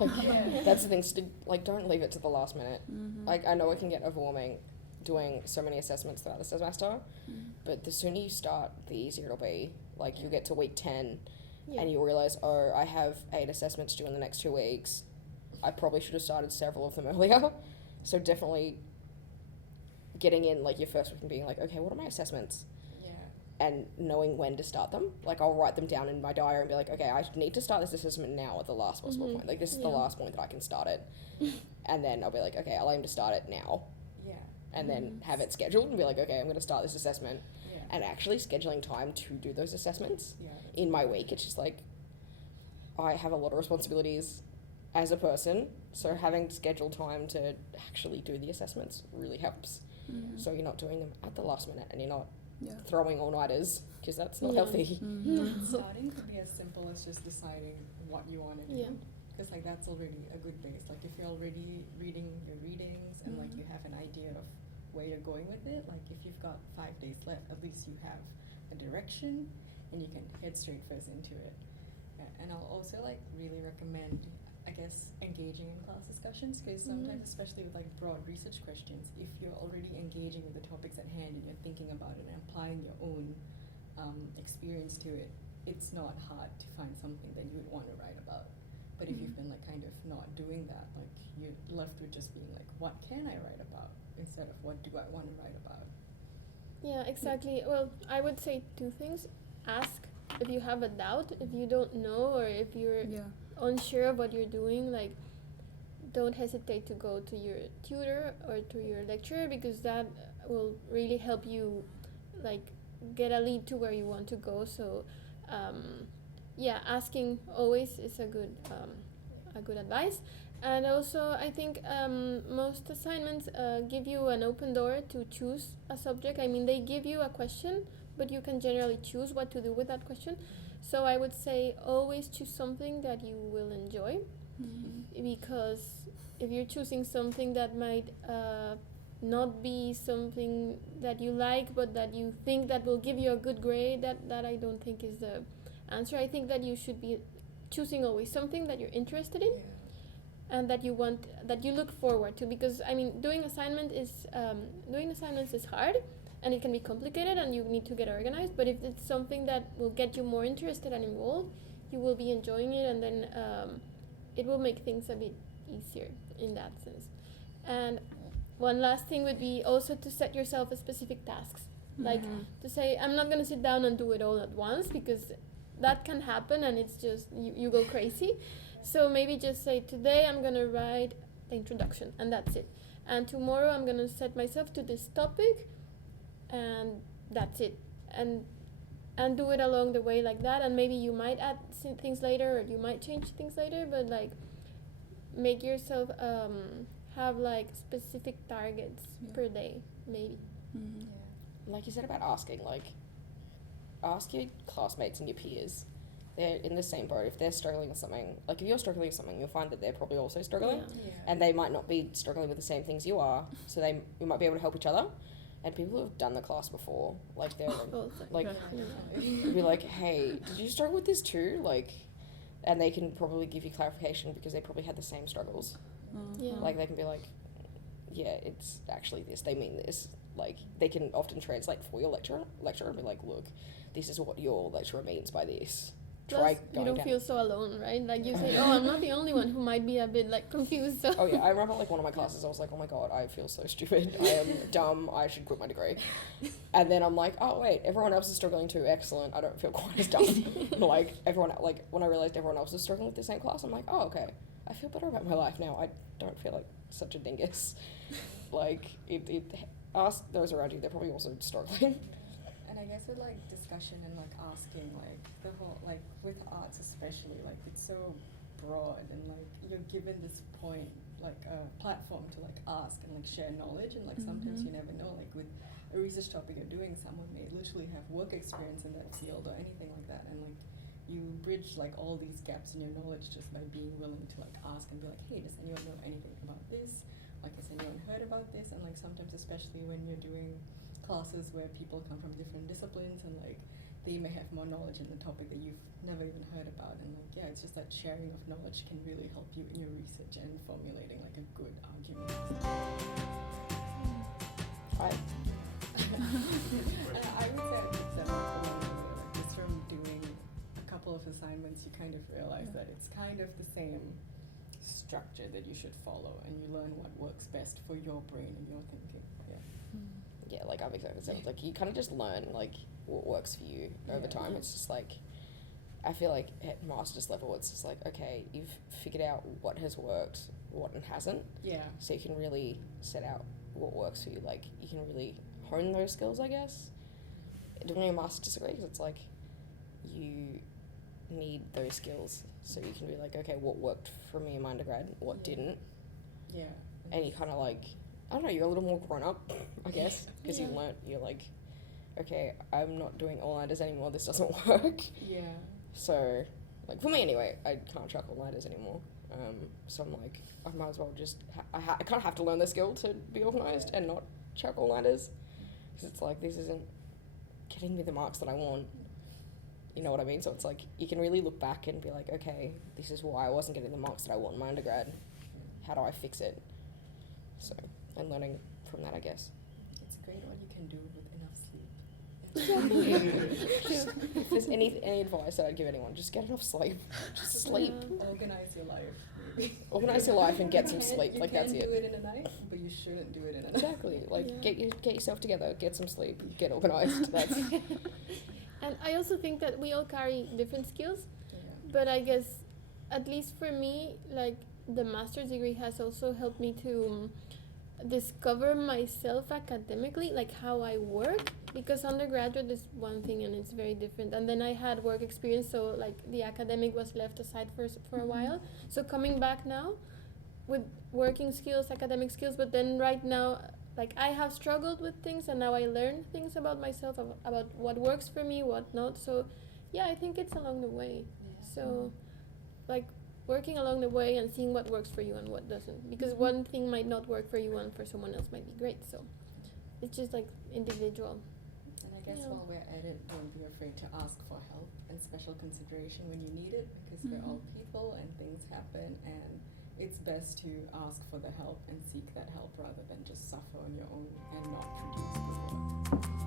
Like, that's the thing. Like, don't leave it to the last minute. Mm-hmm. Like, I know it can get overwhelming doing so many assessments throughout the semester, Mm-hmm. but the sooner you start, the easier it'll be. Like, you'll get to week 10 Yeah. and you'll realize, oh, I have 8 assessments due in the next 2 weeks. I probably should have started several of them earlier. So definitely getting in, like, your first week and being like, okay, what are my assessments? Yeah. And knowing when to start them. Like, I'll write them down in my diary and be like, okay, I need to start this assessment now at the last possible Mhm. point. Like, this is the Yeah. last point that I can start it. And then I'll be like, okay, I'll aim to start it now. Yeah. And then have it scheduled and be like, okay, I'm going to start this assessment. Yeah. And actually scheduling time to do those assessments Yeah. in my week. It's just like, I have a lot of responsibilities as a person. So having scheduled time to actually do the assessments really helps. Mm-hmm. So you're not doing them at the last minute and you're not Yeah. throwing all-nighters, because that's not Yeah. healthy. Mm-hmm. Starting could be as simple as just deciding what you want to do. Yeah. Because like that's already a good base. Like if you're already reading your readings and like you have an idea of where you're going with it, like if you've got 5 days left, at least you have a direction and you can head straight first into it. And I'll also like really recommend, I guess, engaging in class discussions, because sometimes, especially with like broad research questions, if you're already engaging with the topics at hand and you're thinking about it and applying your own experience to it, it's not hard to find something that you would want to write about. But if you've been like kind of not doing that, like you're left with just being like, what can I write about instead of what do I want to write about? Yeah, exactly. Well, I would say 2 things. Ask if you have a doubt, if you don't know, or if you're Yeah. unsure of what you're doing, like, don't hesitate to go to your tutor or to your lecturer, because that will really help you, like, get a lead to where you want to go. So, yeah, asking always is a good advice. And also, I think most assignments give you an open door to choose a subject. I mean, they give you a question, but you can generally choose what to do with that question. So I would say always choose something that you will enjoy, Mm-hmm. because if you're choosing something that might not be something that you like, but that you think that will give you a good grade, that I don't think is the answer. I think that you should be choosing always something that you're interested in and that you want, that you look forward to, because I mean doing assignments is hard and it can be complicated and you need to get organized, but if it's something that will get you more interested and involved, you will be enjoying it, and then it will make things a bit easier in that sense. And one last thing would be also to set yourself a specific tasks, like to say, I'm not going to sit down and do it all at once, because that can happen and it's just you go crazy. So maybe just say, today I'm going to write the introduction and that's it, and tomorrow I'm going to set myself to this topic and that's it, and do it along the way like that. And maybe you might add things later or you might change things later, but like make yourself have like specific targets per day maybe. Mm-hmm. Like you said about asking, like, ask your classmates and your peers. They're in the same boat. If they're struggling with something, like if you're struggling with something, you'll find that they're probably also struggling. Yeah. And they might not be struggling with the same things you are, so you might be able to help each other. And people who have done the class before, like they're like, Yeah. be like, hey, did you struggle with this too? Like, and they can probably give you clarification because they probably had the same struggles. Yeah. Like they can be like, yeah, it's actually this. They mean this. Like they can often translate for your lecturer and be like, look, this is what your lecturer means by this. Plus, you don't feel so alone, right? Like you say, oh, I'm not the only one who might be a bit like confused. So. Oh yeah, I remember like one of my classes, I was like, oh my god, I feel so stupid. I am dumb. I should quit my degree. And then I'm like, oh wait, everyone else is struggling too. Excellent. I don't feel quite as dumb. Like everyone, like when I realized everyone else was struggling with the same class, I'm like, oh okay, I feel better about my life now. I don't feel like such a dingus. Like ask those around you. They're probably also struggling. And I guess with like discussion and like asking, like the whole, like with arts especially, like it's so broad and like you're given this point, like a platform to like ask and like share knowledge, and like sometimes you never know, like with a research topic you're doing, someone may literally have work experience in that field or anything like that, and like you bridge like all these gaps in your knowledge just by being willing to like ask and be like, hey, does anyone know anything about this? Like, has anyone heard about this? And like sometimes, especially when you're doing classes where people come from different disciplines and like they may have more knowledge in the topic that you've never even heard about, and like yeah, it's just that sharing of knowledge can really help you in your research and formulating like a good argument. Right. I would say I did that along the way, like just from doing a couple of assignments, you kind of realize that it's kind of the same structure that you should follow, and you learn what works best for your brain and your thinking. Yeah, like I've exactly said, it's like you kind of just learn like what works for you over Yeah. time. It's just like, I feel like at master's level, it's just like, okay, you've figured out what has worked, what hasn't, Yeah. so you can really set out what works for you. Like you can really hone those skills, I guess, doing a master's degree, because it's like you need those skills so you can be like, okay, what worked for me in my undergrad, what Yeah. didn't, Yeah. and you kind of like, I don't know, you're a little more grown up, I guess, because Yeah. you learnt, you're like, okay, I'm not doing all-nighters anymore, this doesn't work. Yeah. So, like, for me anyway, I can't chuck all-nighters anymore. So I'm like, I might as well just, I kind of have to learn the skill to be organised and not chuck all-nighters. Because it's like, this isn't getting me the marks that I want. You know what I mean? So it's like, you can really look back and be like, okay, this is why I wasn't getting the marks that I want in my undergrad. How do I fix it? So, and learning from that, I guess. It's great what you can do with enough sleep. If there's any advice that I'd give anyone, just get enough sleep. Just sleep. Yeah. Organize your life. Maybe. Organize your life and get some You can- sleep. Like, that's You it. can do it in a night, but you shouldn't do it in a night. Exactly. Like, Yeah. get yourself together, get some sleep, get organised. That's And I also think that we all carry different skills, Yeah. but I guess, at least for me, like the master's degree has also helped me to discover myself academically, like how I work, because undergraduate is one thing and it's very different, and then I had work experience, so like the academic was left aside for a while. So coming back now with working skills, academic skills, but then right now, like I have struggled with things, and now I learn things about myself, about what works for me, what not. So yeah, I think it's along the way. So like working along the way and seeing what works for you and what doesn't, because one thing might not work for you and for someone else might be great. So it's just like individual. And I guess Yeah. while we're at it, don't be afraid to ask for help and special consideration when you need it, because we're all people and things happen, and it's best to ask for the help and seek that help rather than just suffer on your own and not produce good work.